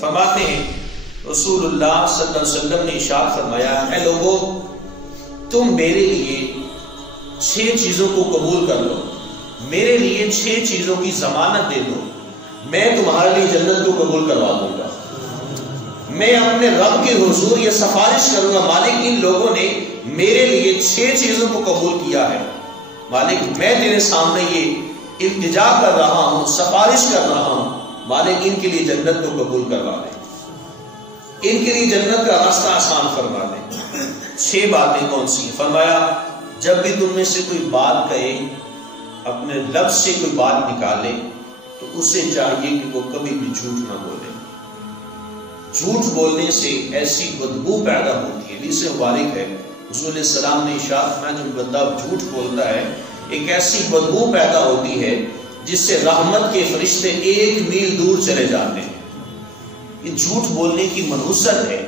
فرماتے ہیں رسول اللہ صلی اللہ علیہ وسلم نے ارشاد فرمایا، اے لوگو تم میرے لیے 6 چیزوں کو قبول کر لو، میرے لیے 6 چیزوں کی ضمانت دے دو، میں تمہارے لیے جنت کو قبول کروا دوں گا۔ میں اپنے رب کے حضور یہ سفارش کروں گا، مالک ان لوگوں نے میرے لیے 6 چیزوں کو قبول کیا ہے، مالک میں تیرے سامنے یہ التجا کر رہا ہوں، سفارش کر رہا ہوں، مالک ان کے لیے جنت کو قبول کروا دے، ان کے لیے جنت کا راستہ آسان فرما دے۔ 6 باتیں کون سی؟ فرمایا جب بھی تم میں سے کوئی بات کہے، اپنے لفظ سے کوئی بات نکالے تو اسے چاہیے کہ وہ کبھی بھی جھوٹ نہ بولے۔ جھوٹ بولنے سے ایسی بدبو پیدا ہوتی ہے، حدیث مبارک ہے حضور علیہ السلام نے ارشاد فرمایا جو بندہ جھوٹ بولتا ہے ایک ایسی بدبو پیدا ہوتی ہے جس سے رحمت کے فرشتے 1 میل دور چلے جاتے ہیں۔ یہ جھوٹ بولنے کی منحوست ہے،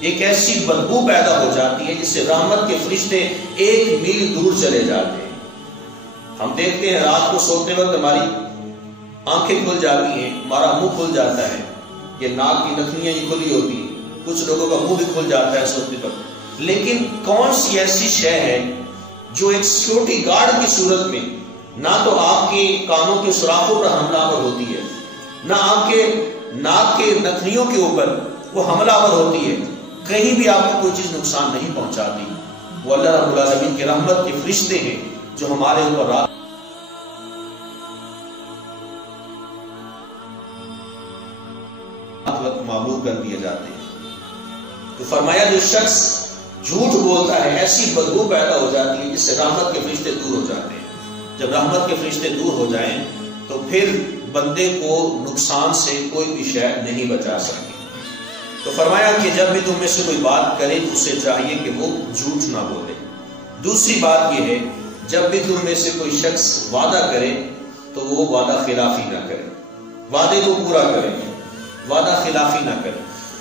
ایک ایسی بدبو پیدا ہو جاتی ہے جس سے رحمت کے فرشتے 1 میل دور چلے جاتے ہیں۔ ہم دیکھتے ہیں رات کو سوتے وقت ہماری آنکھیں کھل جاتی ہیں، ہمارا منہ کھل جاتا ہے، یہ ناک کی نتھنیاں یہ کھلی ہوتی ہیں، کچھ لوگوں کا منہ بھی کھل جاتا ہے سوتے وقت، لیکن کون سی ایسی شے ہے جو ایک سیکورٹی گارڈ کی صورت میں نہ تو آپ کے کانوں کے سوراخوں پر حملہ آور ہوتی ہے، نہ آپ کے ناک کے نتھنیوں کے اوپر وہ حملہ آور ہوتی ہے، کہیں بھی آپ کو کوئی چیز نقصان نہیں پہنچاتی؟ وہ اللہ رب العالمین کے رحمت کے فرشتے ہیں جو ہمارے اوپر رات وقت معمور کر دیے جاتے ہیں۔ تو فرمایا جو شخص جھوٹ بولتا ہے ایسی بدبو پیدا ہو جاتی ہے جس سے رحمت کے فرشتے دور ہو جاتے ہیں۔ جب رحمت کے فرشتے دور ہو جائیں تو پھر بندے کو نقصان سے کوئی بھی شے نہیں بچا سکتی۔ تو فرمایا کہ جب بھی تم میں سے کوئی بات کرے تو اسے چاہیے کہ وہ جھوٹ نہ بولے۔ دوسری بات یہ ہے جب بھی تم میں سے کوئی شخص وعدہ کرے تو وہ وعدہ خلافی نہ کرے، وعدے کو پورا کرے، وعدہ خلافی نہ کرے۔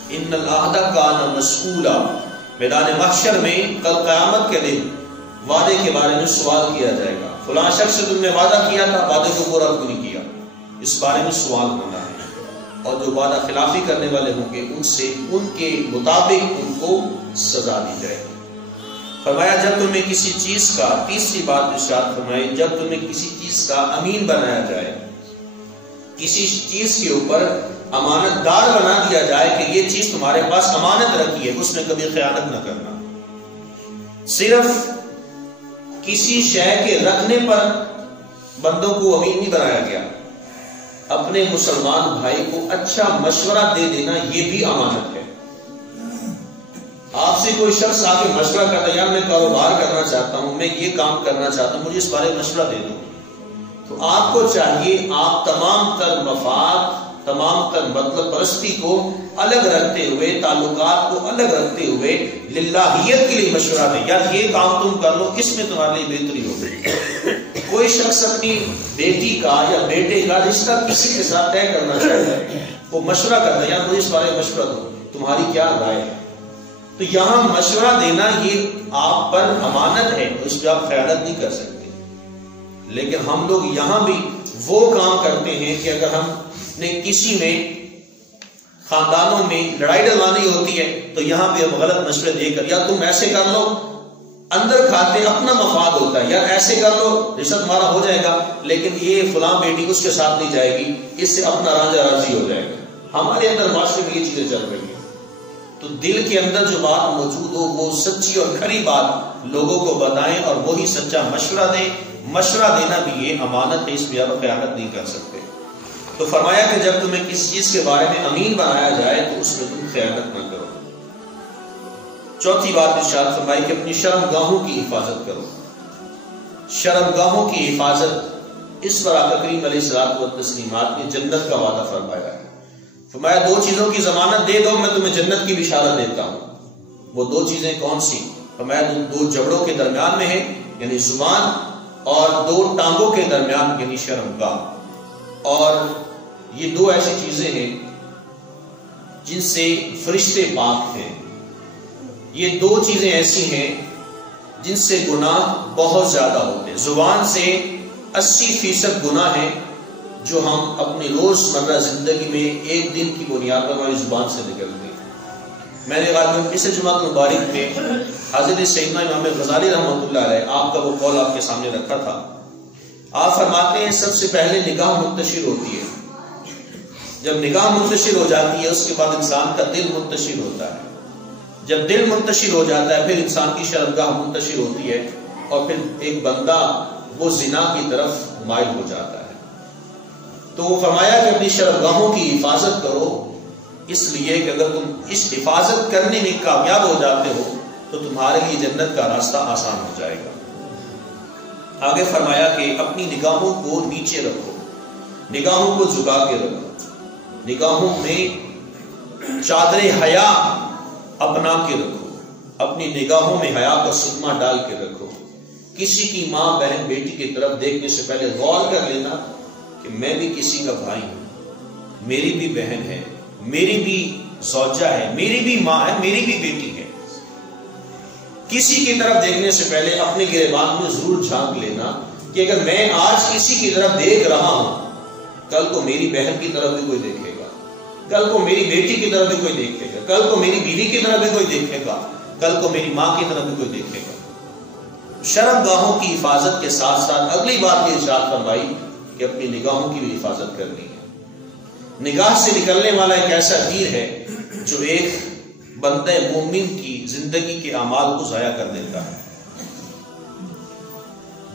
ان العہد کان مسئولا، میدان محشر میں کل قیامت کے دن وعدے کے بارے میں سوال کیا جائے گا، فلاں شخص سے تم نے وعدہ کیا تھا، وعدے کو پورا کیوں نہیں کیا، اس بارے میں سوال ہونا ہے۔ اور جو وعدہ خلافی کرنے والے ہوں گے ان سے ان کے مطابق ان کو سزا دی جائے گی۔ فرمایا جب تمہیں کسی چیز کا، تیسری بات ارشاد فرمائی، جب تمہیں کسی چیز کا امین بنایا جائے، کسی چیز کے اوپر امانت دار بنا دیا جائے کہ یہ چیز تمہارے پاس امانت رکھی ہے، اس میں کبھی خیانت نہ کرنا۔ صرف کسی شے کے رکھنے پر بندوں کو امین نہیں بنایا گیا، اپنے مسلمان بھائی کو اچھا مشورہ دے دینا یہ بھی امانت ہے۔ آپ سے کوئی شخص آ کے مشورہ کرتا ہے، یار میں کاروبار کرنا چاہتا ہوں، میں یہ کام کرنا چاہتا ہوں، مجھے اس بارے میں مشورہ دے دو، تو آپ کو چاہیے آپ تمام تر مفاد، تمام تر مطلب پرستی کو الگ رکھتے ہوئے، تعلقات کو الگ رکھتے ہوئے للہیت کے لیے مشورہ دیں، یار یہ کام تم کر لو، اس میں تمہارے لیے بہتری ہوگی۔ کوئی شخص اپنی بیٹی کا یا بیٹے کا رشتہ کسی کے ساتھ طے کرنا چاہتا ہے، وہ مشورہ کرتا ہے، یار مجھے اس بارے میں مشورہ دو، تمہاری کیا رائے ہے؟ تو یہاں مشورہ دینا یہ آپ پر امانت ہے، اس پہ آپ خیانت نہیں کر سکتے۔ لیکن ہم لوگ یہاں بھی وہ کام کرتے ہیں کہ اگر ہم نے کسی میں خاندانوں میں لڑائی ڈلوانی ہوتی ہے تو یہاں بھی ہم غلط مشورے دے کر، یا تم ایسے کر لو، اندر کھاتے اپنا مفاد ہوتا ہے، یار ایسے کر لو رشتہ تمہارا ہو جائے گا، لیکن یہ فلاں بیٹی اس کے ساتھ نہیں جائے گی، اس سے اپنا رانجھا راضی ہو جائے گا۔ ہمارے اندر معاشرے میں یہ چیزیں چل رہی ہیں۔ تو دل کے اندر جو بات موجود ہو وہ سچی اور کھری بات لوگوں کو بتائیں اور وہی سچا مشورہ دیں۔ مشورہ دینا بھی یہ امانت ہے، اس پہ آپ خیانت نہیں کر سکتے۔ تو فرمایا کہ جب تمہیں کسی چیز کے بارے میں امین بنایا جائے تو اس میں تم خیانت نہ کرو۔ چوتھی بات ارشاد فرمائی کہ اپنی شرمگاہوں کی حفاظت کرو۔ شرمگاہوں کی حفاظت، اس پر آقا کریم علیہ الصلوۃ والتسلیمات نے جنت کا وعدہ فرمایا ہے۔ فرمایا 2 چیزوں کی ضمانت دے دو، میں تمہیں جنت کی بشارت دیتا ہوں۔ وہ 2 چیزیں کون سی؟ فرمایا 2 جبڑوں کے درمیان میں ہے، یعنی زبان، اور 2 ٹانگوں کے درمیان یعنی شرمگاہ۔ اور یہ 2 ایسی چیزیں ہیں جن سے فرشتے پاک ہیں۔ یہ 2 چیزیں ایسی ہیں جن سے گناہ بہت زیادہ ہوتے ہیں۔ زبان سے 80% گناہ ہے جو ہم اپنی روزمرہ زندگی میں ایک دن کی بنیاد پر ہماری زبان سے نکلتے ہیں. میں نے غالباً اس جمعہ مبارک میں حضرت سیدنا امام غزالی رحمۃ اللہ علیہ آپ کا وہ قول آپ کے سامنے رکھا تھا. آپ فرماتے ہیں سب سے پہلے نگاہ منتشر ہوتی ہے. جب نگاہ منتشر ہو جاتی ہے اس کے بعد انسان کا دل منتشر ہوتا ہے. جب دل منتشر ہو جاتا ہے پھر انسان کی شرمگاہ منتشر ہوتی ہے اور پھر ایک بندہ وہ زنا کی طرف مائل ہو جاتا ہے. تو وہ فرمایا کہ اپنی شرمگاہوں کی حفاظت کرو، اس لیے کہ اگر تم اس حفاظت کرنے میں کامیاب ہو جاتے ہو تو تمہارے لیے جنت کا راستہ آسان ہو جائے گا. آگے فرمایا کہ اپنی نگاہوں کو نیچے رکھو، نگاہوں کو جھکا کے رکھو، نگاہوں میں چادر حیا اپنا کے رکھو، اپنی نگاہوں میں حیا کا سرما ڈال کے رکھو. کسی کی ماں بہن بیٹی کی طرف دیکھنے سے پہلے غور کر لینا کہ میں بھی کسی کا بھائی ہوں، میری بھی بہن ہے، میری بھی زوجہ ہے، میری بھی ماں ہے، میری بھی بیٹی ہے. کسی کی طرف دیکھنے سے پہلے اپنے گریبان میں ضرور جھانک لینا کہ اگر میں آج کسی کی طرف دیکھ رہا ہوں کل کو میری بہن کی طرف بھی کوئی دیکھے گا، کل کو میری بیٹی کی طرف بھی کوئی دیکھے گا، کل کو میری بیوی کی طرف بھی کوئی دیکھے گا، کل کو میری ماں کی طرف بھی کوئی دیکھے گا. شرمگاہوں کی حفاظت کے ساتھ ساتھ اگلی بات یہ ارشاد فرمائی کہ اپنی نگاہوں کی بھی حفاظت کرنی ہے. نگاہ سے نکلنے والا ایک ایسا تیر ہے جو ایک بندہ مومن کی زندگی کے اعمال کو ضائع کر دیتا ہے.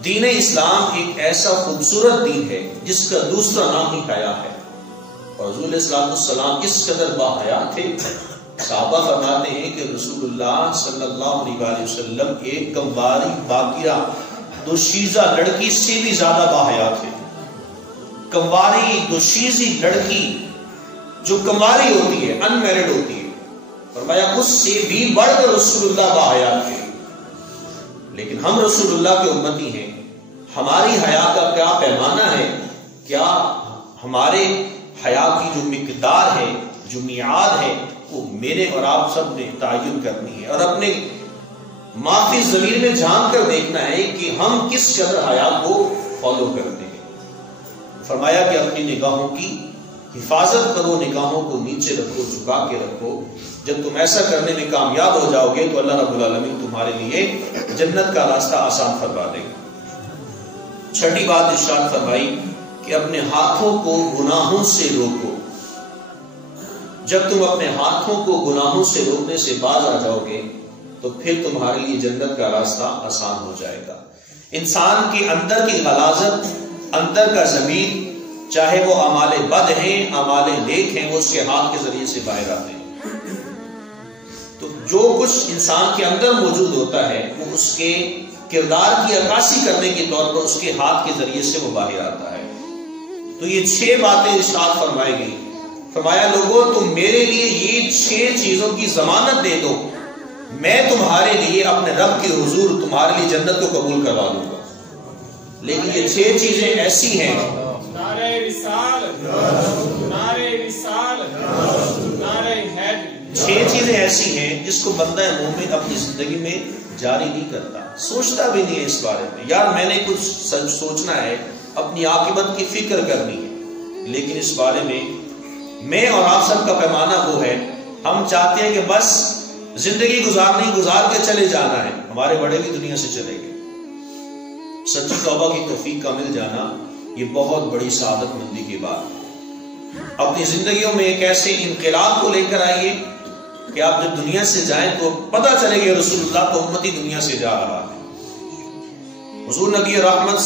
دین اسلام ایک ایسا خوبصورت دین ہے جس کا دوسرا نام ہی حیا ہے. اور حضور علیہ السلام اس قدر باحیا تھے، صحابہ فرماتے ہیں کہ رسول اللہ صلی اللہ علیہ وسلم ایک کنواری باقیہ دوشیزہ لڑکی سے بھی زیادہ باحیا تھے. کنواری دوشیزی لڑکی جو کنواری ہوتی ہے، ان میرڈ ہوتی ہے، فرمایا اس سے بھی بڑھ کر رسول اللہ باحیا تھے. لیکن ہم رسول اللہ کے امتی ہیں، ہماری حیا کا کیا پیمانہ ہے؟ کیا ہمارے حیا کی جو مقدار ہے، جو میعاد ہے، وہ میرے اور آپ سب نے تعین کرنی ہے اور اپنے معافی ضمیر میں جھانک کر دیکھنا ہے کہ ہم کس قدر حیا کو فالو کرتے ہیں. فرمایا کہ اپنی نگاہوں کی حفاظت کرو، نگاہوں کو نیچے رکھو، جھکا کے رکھو. جب تم ایسا کرنے میں کامیاب ہو جاؤ گے تو اللہ رب العالمین تمہارے لیے جنت کا راستہ آسان فرما دے گا. چھٹی بات ارشاد فرمائی کہ اپنے ہاتھوں کو گناہوں سے روکو. جب تم اپنے ہاتھوں کو گناہوں سے روکنے سے باز آ جاؤ گے تو پھر تمہارے لیے جنت کا راستہ آسان ہو جائے گا. انسان کے اندر کی غلاظت، اندر کا ضمیر، چاہے وہ اعمال بد ہیں، اعمال نیک ہیں، وہ اس کے ہاتھ کے ذریعے سے باہر آتے ہیں. تو جو کچھ انسان کے اندر موجود ہوتا ہے وہ اس کے کردار کی عکاسی کرنے کے طور پر اس کے ہاتھ کے ذریعے سے وہ باہر آتا ہے. تو یہ 6 باتیں ارشاد فرمائی گئی. فرمایا لوگوں تم میرے لیے یہ 6 چیزوں کی ضمانت دے دو، میں تمہارے لیے اپنے رب کے حضور تمہارے لیے جنت کو قبول کروا دوں گا. لیکن یہ 6 چیزیں ایسی ہیں، نعرہ رسالت، نعرہ رسالت، نعرہ حیدر، 6 چیزیں ایسی ہیں جس کو بندہ مومن اپنی زندگی میں جاری نہیں کرتا، سوچتا بھی نہیں ہے اس بارے میں. یار میں نے کچھ سوچنا ہے، اپنی عاقبت کی فکر کرنی ہے، لیکن اس بارے میں میں اور آپ سب کا پیمانہ وہ ہے، ہم چاہتے ہیں کہ بس زندگی گزار کے چلے جانا ہے. ہمارے بڑے بھی دنیا سے چلے گئے. سچی توبہ کی توفیق کا مل جانا یہ بہت بڑی سعادت مندی کی بات ہے. اپنی زندگیوں میں ایک ایسے انقلاب کو لے کر آئیے کہ آپ جب دنیا سے جائیں تو پتہ چلے کہ رسول اللہ کا امتی دنیا سے جا رہا ہے. حضور نبی رحمت